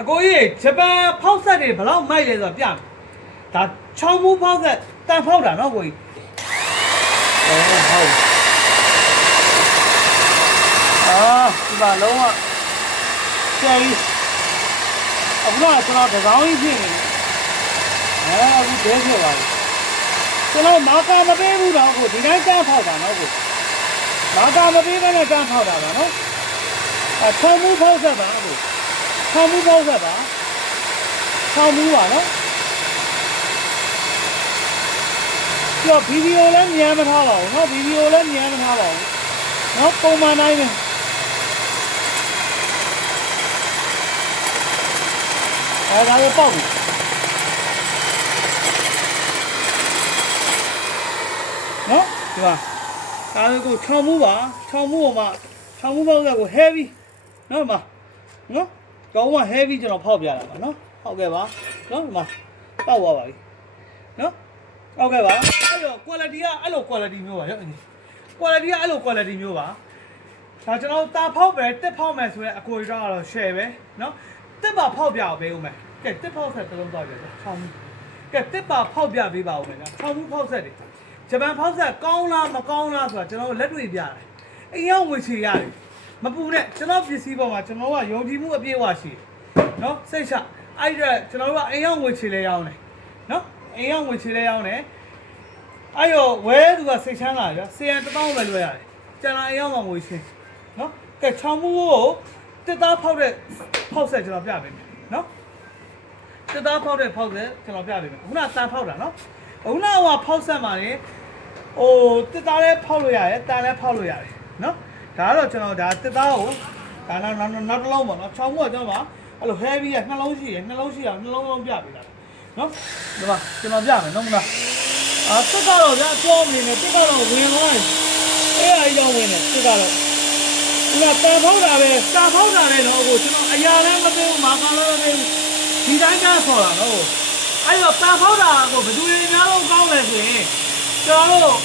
အကိုကြီးဂျပန်ဖောက်ဆက်တွေဘယ်လောက်မိုက်လဲဆိုတော့ပြမယ်ဒါချောင်းမှုဖောက်ဆက်တန်ဖောက်တာနော်ကိုကြီးဟုတ်ဒီမှာလုံးဝကျယ်ကြီးအခုတော့ကျွန်တော်တစောင်းကြီးဖြစ်နေအခုဒဲဖြစ်သွားပြီကျွန်တော်မာကာမပေးဘူးတော့ကိုဒီတိုင်းတန်းဖောက်တာနော်ကိုမာကာမပေးဘဲနဲ့တန်းဖောက်တာပါနော်ချောင်းမှုဖောက်ဆက်ပါကိုချောင်းမှုဖောက်ဆက်ပါချောင်းမှုပါနော်ပြောဗီဒီယိုလည်းမြန်မထားပါဘူးနော်ဗီဒီယိုလည်းမြန်မထားပါဘူးနော်ပုံမှန်တိုင်းပဲဒါလည်းပေါက်ပြီနော်ဒီမှာဒါလည်းကိုချောင်းမှုပါချောင်းမှုပေါ်မှာချောင်းမှုပေါက်တဲ့ကို heavy နော်မှာနော်ကောင်းမှ heavy ကျွန်တော်ဖောက်ပြတာပါနော်ဟုတ်ကဲ့ပါနော်ဒီမှာပေါက်သွားပါပြီနော်ဟုတ်ကဲ့ပါအဲ့တော့ quality ကအဲ့လို quality မျိုးပါရော quality ကအဲ့လို quality မျိုးပါဒါကျွန်တော်တာဖောက်ပဲတက်ဖောက်မယ်ဆိုရင်အကိုရတော့ share ပဲနော်တက်ပါဖောက်ပြအောင်ပေးဦးမယ်ကဲတက်ဖောက်ဆက်တစ်လုံးတော့ပြတယ်ချောင်းမှုကဲတက်ပါဖောက်ပြပေးပါဦးမယ်နော်ချောင်းမှုဖောက်ဆက်တွေဂျပန်ဖောက်ဆက်ကောင်းလားမကောင်းလားဆိုတာကျွန်တော်လက်တွေ့ပြတယ်အရင်ဝေချေရတယ်မပူနဲ့ကျွန်တော်ပစ္စည်းပေါ်မှာကျွန်တော်ကယုံကြည်မှုအပြည့်အဝရှိတယ်နော်စိတ်ချအဲ့ဒါကျွန်တော်တို့ကအရင်ဝေချေလဲရောင်းတယ်နော်အရင်ဝေချေလဲရောင်းတယ်အဲ့တော့ဝဲသူကစိတ်ချမ်းသာတယ်ဆေးရန်1000ပဲလွှဲရတယ်ကျန်လာအရင်မှငွေချင်းနော်ကဲချောင်းမှုကိုတက်သားဖောက်တဲ့ဖောက်ဆက်ကျွန်တော်ပြပေးမယ်နော်တက်သားဖောက်တဲ့ဖောက်ဆက်ကျွန်တော်ပြပေးမယ်ခုနတန်ဖောက်တာနော်ခုနကဖောက်ဆက်မှာနေဟိုတက်သားလည်းဖောက်လို့ရတယ်တန်လည်းဖောက်လို့ရတယ်နော်ဒါကတော့ကျွန်တော်ဒါတက်သားကိုဒါနောက်တစ်လုံးပေါ့နော်ချောင်းမှုကကျွန်တော်အဲ့လို heavy ကနှလုံးရှိရနှလုံးရှိအောင်နှလုံးလုံးပြပေးတာနော်ဒီမှာကျွန်တော်ပြမယ်နော်မလားတက်ကတော့ဗျာကြောင်းနေတယ်တက်ကတော့ဝင်သွားတယ်အဲ့အကြောင်းဝင်တယ်တက်ကတော့ဒီကတန်ဖောက်တာပဲတန်ဖောက်တာလည်းတော့ကိုကျွန်တော်အရာလည်းမသိဘူးမာကာလည်းမသိဘူးဒီတိုင်းကဆော်တာနော်အဲ့တော့တန်ဖောက်တာကိုဘယ်သူတွေများတော့ကောင်းလဲဆိုရင်ကျွန်တော်တို့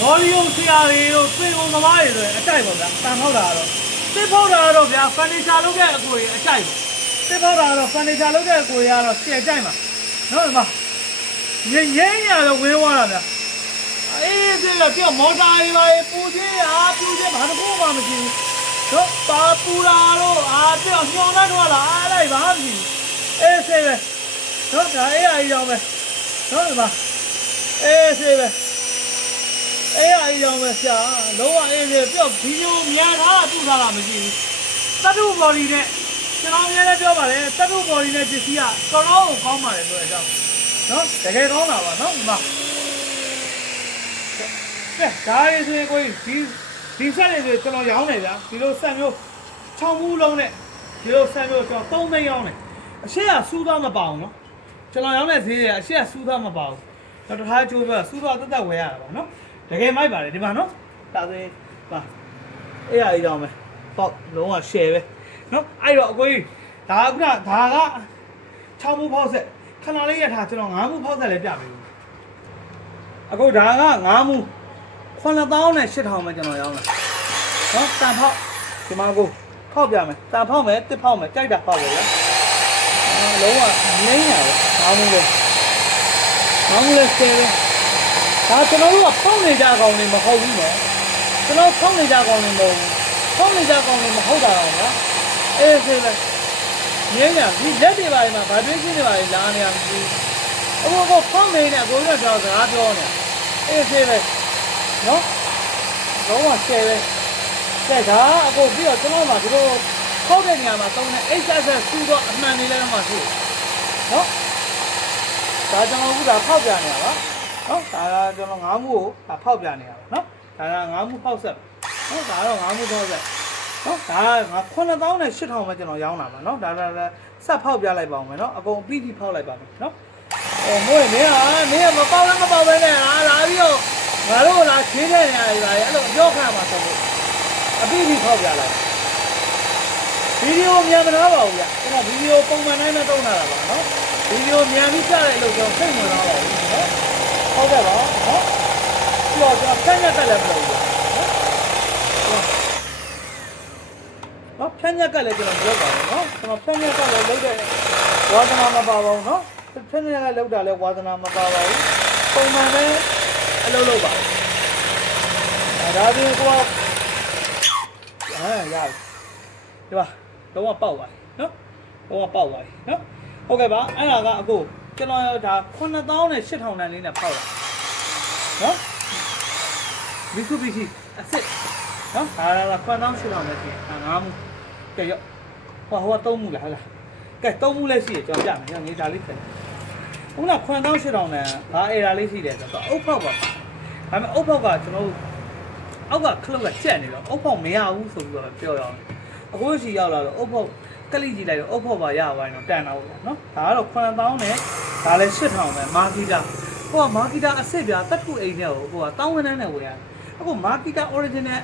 ဘောလီယုံဆရာတွေတို့သင်ကုန်သမားတွေဆိုရင်အကြိုက်ပါဗျာတန်ဖောက်တာကတော့တစ်ဖောက်တာကတော့ဗျာဖန်နီချာလုပ်တဲ့အကိုကြီးအကြိုက်တစ်ဖောက်တာကတော့ဖန်နီချာလုပ်တဲ့အကိုကြီးကတော့ရှယ်ကြိုက်မှာနော်ဒီမှာငင်းရတော့ဝင်းသွားတာဗျာအေးဒီကပြောမော်တာကြီးပါပူသေးအားပူသေးဘာတစ်ခုမှမရှိဘူးနော်ပါပူလာတော့ပြောညောင်းလာတော့လာအားလိုက်ပါမရှိဘူးအေးဆေးပဲနော်ဒါအေးအကြီးကြောင်ပဲနော်ဒီမှာအေးဆေးပဲအေးအကြီးကြောင်ပဲဆရာလုံးဝအေးဆေးပြောဗီဒီယိုမြန်ထားတူထားတာမရှိဘူးတတ်တူဘော်ဒီနဲ့ကျွန်တော်လည်းပြောပါတယ်တတ်တူဘော်ဒီနဲ့ပစ္စည်းကတော်တော်ကောင်းပါတယ်ဆိုတဲ့အကြောင်းနော်တကယ်ကောင်းတာပါနော်ဒီမှာကဲဒါရေးဆိုရင်ကိုဒီဆက်တွေဆိုကျွန်တော်ရောင်းနေဗျာဒီလိုဆက်မျိုး6မှုလုံးနဲ့ဒီလိုဆက်မျိုးကျွန်တော်3သိန်းရောင်းနေအရှိကစူးသားမပါအောင်နော်ကျွန်တော်ရောင်းတဲ့ဈေးတွေအရှိကစူးသားမပါဘူးတော့တခါကျိုးပြစူးသားတက်တက်ဝယ်ရတာပါနော်တကယ်မိုက်ပါတယ်ဒီမှာနော်ဒါဆိုရင်ပါအေးရအောင်မယ်ပေါ့လုံးဝ share ပဲနော်အဲ့တော့အကိုကြီးဒါကဒါက6မှုဖောက်ဆက်ခဏလေးရထားကျွန်တော်9မှုဖောက်ဆက်လည်းပြပေးဘူးအခုဒါက9မှု9000နဲ့8000ပဲကျွန်တော်ရောင်းတာနော်တန်ဖောက်ဒီမှာကိုဖောက်ပြမယ်တန်ဖောက်မယ်တစ်ဖောက်မယ်ကြိုက်တာဖောက်ပဲလားလုံးဝငိမ့်ရပဲ9မှုလဲ9မှုလဲဆယ်ပဲဒါကျွန်တော်တို့ကဖောက်နေကြကောင်နေမဟုတ်ဘူးနော်ကျွန်တော်ဖောက်နေကြကောင်နေမဟုတ်ဘူးဖောက်နေကြကောင်နေမဟုတ်တာတော့နော်အေးဆယ်ပဲငိမ့်ရဒီလက်တွေပါဒီမှာဗိုက်ဘရင်းတွေပါလာနေရမရှိဘူးအခုဖောက်နေနေအကိုကြီးတော့စကားပြောနေအေးဆယ်ပဲနော်လုံးဝဆယ်ပဲကဲဒါအခုပြီးတော့ကျွန်တော်မှဒီလိုဖောက်တဲ့နေရာမှာတုံးတဲ့ HSS စူးတော့အမှန်လေးလည်းမှရှိနော်ဒါကျွန်တော်အခုဒါဖောက်ပြနေရပါနော်ဒါကကျွန်တော်9မှုကိုဒါဖောက်ပြနေရပါနော်ဒါက9မှုဖောက်ဆက်နော်ဒါတော့9မှုဖောက်ဆက်နော်ဒါက9000နဲ့8000ပဲကျွန်တော်ရောင်းတာပါနော်ဒါဆက်ဖောက်ပြလိုက်ပါအောင်မယ်နော်အကုန်ပြီးပြီးဖောက်လိုက်ပါမယ်နော်မိုးနေမင်းကမပေါက်လည်းမပေါက်ပဲနဲ့လာပြီးတော့ငါတို့လာခင်းတဲ့နေရာတွေပါလေအဲ့လိုကြောက်ခါမှာဆိုလို့အပြီးပြီးဖောက်ပြလိုက်ဗီဒီယိုမြန်မနာပါဘူးဗျကျွန်တော်ဗီဒီယိုပုံမှန်တိုင်းနဲ့တုံးလာတာပါနော်ဗီဒီယိုမြန်ပြီးပြတဲ့အလုပ်ကျွန်တော်စိတ်ဝင်စားပါဘူးနော်ဟုတ်ကဲ့ပါနော်ပြီးတော့ကျွန်တော်ဆက်ညက်တက်လည်းမလုပ်ဘူးဗျ နော်ဖြန့်ညက်ကလည်းကျွန်တော်လုပ်ပါမယ်နော်ကျွန်တော်ဖြန့်ညက်ကလည်းလုပ်တဲ့ဝါသနာမပါပါဘူးနော်ဖြန့်ညက်ကလုပ်တာလည်းဝါသနာမပါပါဘူးပုံမှန်ပဲအလုပ်လုပ်ပါဒါပြင်ကိုရတယ်ဒီပါတော့ပေါက်ပါနော်တော့ပေါက်ပါနော်ဟုတ်ကဲ့ပါအဲ့ဒါကအခုကျွန်တော်ဒါ9000နဲ့8000တန်းလေးနဲ့ပေါက်လာနော်မီဆူဘီရှီအစ်စ်နော်ဒါက9000 8000နဲ့ရှိငါးမှုကဲရောဟို3မှုလားဟုတ်လားကဲ3မှုလည်းရှိတယ်ကျွန်တော်ပြမယ်ငေးဒါလေးထည့်ခုန9000 8000နဲ့ဘာအေရာလေးရှိတယ်ဆိုတော့အုတ်ဖောက်ပါဒါပေမဲ့အုတ်ဖောက်ကကျွန်တော်အောက်ကခလုတ်ကကြက်နေတော့အုတ်ဖောက်မရဘူးဆိုပြီးတော့ပြောရအောင်အခုရှိရောက်လာတော့အုတ်ဖောက်ကလိကြည့်လိုက်တော့အုတ်ဖောက်ပါရပါရင်တော့တန်တော့ပေါ့နော်ဒါကတော့9000နဲ့ဒါလည်း8000ပဲမာဂီတာဟိုကမာဂီတာအစ်စ်ပြတတ်ခုအိမ်နဲ့ဟိုကတောင်းဝန်းနဲ့ဝယ်ရတယ်အခုမာဂီတာ original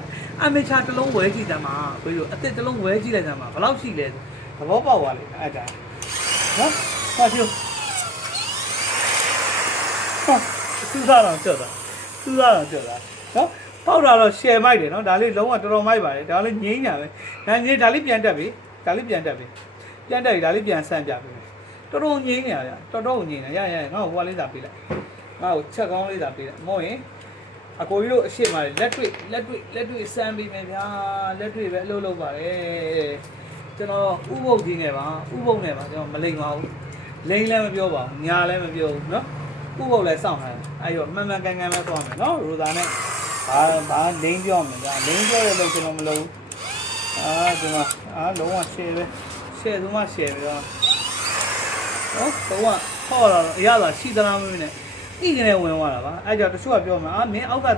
amateur တစ်လုံးဝယ်ကြည့်တယ်မှာဘယ်လိုအစ်စ်တစ်လုံးဝယ်ကြည့်လိုက်တယ်မှာဘယ်လောက်ရှိလဲသဘောပေါက်သွားလိမ့်အဲ့ဒါနော်ဟာကျူသူစားတော့ကြောက်တာနော်ပေါက်တာတော့ share မိုက်တယ်နော်ဒါလေးလုံးဝတော်တော်မိုက်ပါတယ်ဒါလေးငိမ့်ညာပဲဒါငိမ့်ဒါလေးပြန်တက်ပြီဒါလေးပြန်တက်ပြီဒါလေးပြန်ဆန့်ပြပြီတော်တော်ငိမ့်နေရတော်တော်ငိမ့်နေရငါ့ကိုဟိုလေးသာပေးလိုက်ငါ့ကိုချက်ကောင်းလေးသာပေးလိုက်မဟုတ်ရင်အကိုကြီးတို့အရှိမလေးလက်တွေ့စမ်းပေးမယ်ဗျာလက်တွေ့ပဲအလုပ်လုပ်ပါတယ်ကျွန်တော်ဥပုပ်ကြီးနဲ့ပါဥပုပ်နဲ့ပါကျွန်တော်မလိမ်ပါဘူးလိမ်လည်းမပြောပါဘူးညာလည်းမပြောဘူးနော်ဥပုပ်လည်းစောင့်ထားတယ်အဲ့တော့မှန်ကန်ကန်ပဲသွားမယ်နော်ရိုသာနဲ့ဘာလိမ်ပြောမယ်ဗျာလိမ်ပြောရလို့ကျွန်တော်မလုပ်ဘူးကျွန်တော်လုံးဝ share ပဲ share ဆိုမှ share ပဲနော်တော့ခေါ်တော့အရသာရှိသလားမင်းနဲ့ဤကနေဝင်သွားတာပါအဲ့ကြောင့်တချို့ကပြောမှာမင်းအောက်က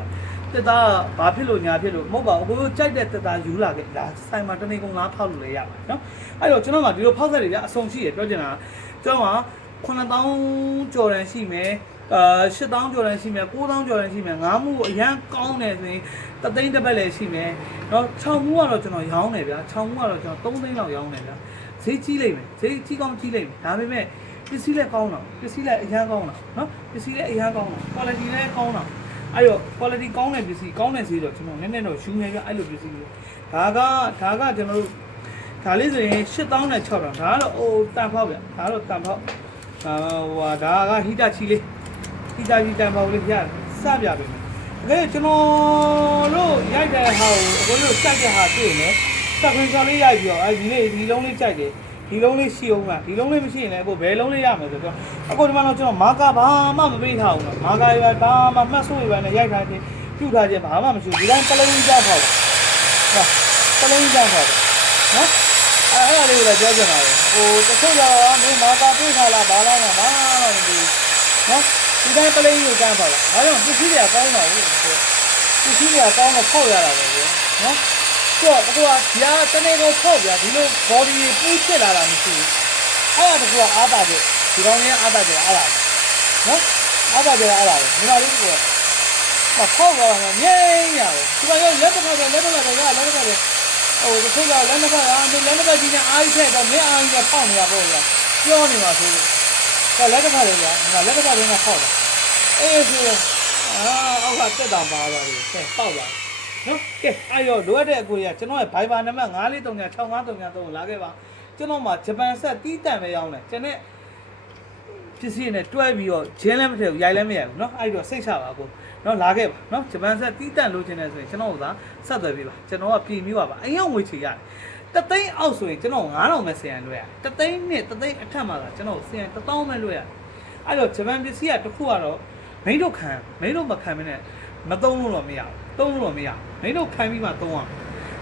တက်သားဘာဖြစ်လို့ညာဖြစ်လို့မဟုတ်ပါဘူးကိုကြိုက်တဲ့တက်သားယူလာခဲ့ဒါဆိုင်မှာတနေ့ကုန်လားဖောက်လို့လည်းရပါတယ်နော်အဲ့တော့ကျွန်တော်ကဒီလိုဖောက်ဆက်တွေကအဆုံရှိရပြောချင်တာကျွန်တော်က9000ကျော်တန်ရှိမယ်8000ကျော်တန်ရှိမယ်9000ကျော်တန်ရှိမယ်ငါးမှုအရန်ကောင်းတယ်ဆိုရင်တသိန်းတစ်ပတ်လည်းရှိမယ်နော်6မှုကတော့ကျွန်တော်ရောင်းတယ်ဗျာ6မှုကတော့ကျွန်တော်3သိန်းလောက်ရောင်းတယ်ဗျာဈေးကြီးလိမ့်မယ်ဈေးကြီးကောင်းကြီးလိမ့်မယ်ဒါပေမဲ့ပစ္စည်းလည်းကောင်းတာပစ္စည်းလည်းအရန်ကောင်းတာနော်ပစ္စည်းလည်းအရန်ကောင်းတာ quality လည်းကောင်းတာအဲ့တော့ quality ကောင်းတဲ့ပစ္စည်းကောင်းတဲ့ဈေးတော့ကျွန်တော်နည်းနည်းတော့ယူနေပြအဲ့လိုပစ္စည်းတွေဒါကကျွန်တော်တို့ဒါလေးဆိုရင်8000နဲ့6000ဒါကတော့အိုးတန်ဖောက်ဗျဒါကတော့တန်ဖောက်ဒါကဟီတာချီလေးဟီတာကြီးတန်ဖောက်လေးပြစပြပေးမယ်ကျွန်တော်တို့ရိုက်တဲ့ဟာကိုအခုတို့စိုက်တဲ့ဟာတွေ့နေစက်ခွင့်ချလေးရိုက်ပြီးတော့ဒီလုံးလေးကြိုက်တယ်ဒီလုံးလေးရှိအောင်လားဒီလုံးလေးမရှိရင်လည်းအခုဘယ်လုံးလေးရမယ်ဆိုတော့အခုဒီမှာတော့ကျွန်တော်မာကာဘာမှမပေးထားဘူးနော်မာကာရဒါမှမှတ်ဆိုးရပါနဲ့ရိုက်ထားခြင်းပြုတ်ထားခြင်းဘာမှမရှိဘူးဒီတိုင်းပလုံးကြီးကြောက်ပေါ့ဟာပလုံးကြီးကြောက်ပေါ့နော်အဲ့ဒါလေးကိုလည်းပြောချင်ပါတယ်ဟိုတချို့ကတော့မင်းမာကာပေးထားလားဘာလားမသိဘူးနော်ဒီတိုင်းပလုံးကြီးကိုကြောက်ပေါ့လားဒါကြောင့်ပစ္စည်းတွေကကောင်းတော့ဘူးပစ္စည်းတွေကကောင်းတော့ဖောက်ရတာပဲနော်တော့အခုကဗျာတနေ့ကိုဖောက်ဗျာဒီလို body ပူးဖြစ်လာတာမရှိဘူးအဲ့ဒါတကူကအားတာတဲ့ဒီကောင်လေးအားတာတဲ့အားလာနော်အားတာတဲ့အားလာတယ်ညီမလေးကဖောက်တော့ငိမ့်ရတယ်ဒီကောင်ရောလက်တစ်ခါတော့လက်တစ်ခါတော့လက်တစ်ခါတော့ဟိုတချို့ကလက်တစ်ခါမင်းလက်တစ်ခါကြီးနဲ့အားကြီးထက်တော့မင်းအားကြီးကဖောက်နေရပေါ့ဗျာပြောနေမှာဆိုတော့လက်တစ်ခါလေဗျာညီမလက်တစ်ခါလေးကဖောက်တာအေးဆိုအောက်ကတက်တာပါသွားတယ်ဖောက်သွားနော်ကဲအဲ့ရောလိုအပ်တဲ့အကိုကြီးကကျွန်တော်ရဲ့ Viber နံပါတ်943963လာခဲ့ပါကျွန်တော်မှာဂျပန်ဆက်တီးတန့်ပဲရောင်းတယ်ကျွန်တော်ပစ္စည်းနဲ့တွဲပြီးတော့ဂျင်းလည်းမထည့်ဘူးရိုက်လည်းမရိုက်ဘူးเนาะအဲ့တော့စိတ်ချပါကိုเนาะလာခဲ့ပါเนาะဂျပန်ဆက်တီးတန့်လိုချင်တယ်ဆိုရင်ကျွန်တော်ကဆက်သွယ်ပေးပါကျွန်တော်ကပြည်မျိုးပါအရင်ငွေချေရတယ်တသိန်းအောက်ဆိုရင်ကျွန်တော်9000ပဲဆင်ရလွှဲရတယ်တသိန်းနဲ့တသိန်းအထက်မှာလားကျွန်တော်ဆင်ရ1000ပဲလွှဲရတယ်အဲ့တော့ဂျပန်ပစ္စည်းကတစ်ခုကတော့မိတို့မခံမနဲ့မသုံးလို့တော့မရဘူးသုံးလို့တော့မရမင်းတို့ခံပြီးမှသုံးရ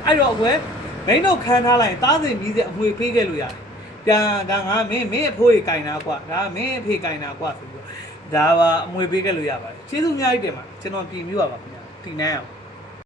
အဲ့တော့အကွယ်မင်းတို့ခံထားလိုက်တားစိန်ပြီးတဲ့အမွေပေးခဲ့လို့ရတယ်ပြန်ဒါငါမင်းအဖိုးကြီးကင်တာကွာဒါမင်းအဖေကင်တာကွာဆိုပြီးတော့ဒါပါအမွေပေးခဲ့လို့ရပါတယ်ကျေးဇူးအများကြီးတင်ပါကျွန်တော်ပြည်မျိုးပါခင်ဗျာတည်နှမ်းအောင်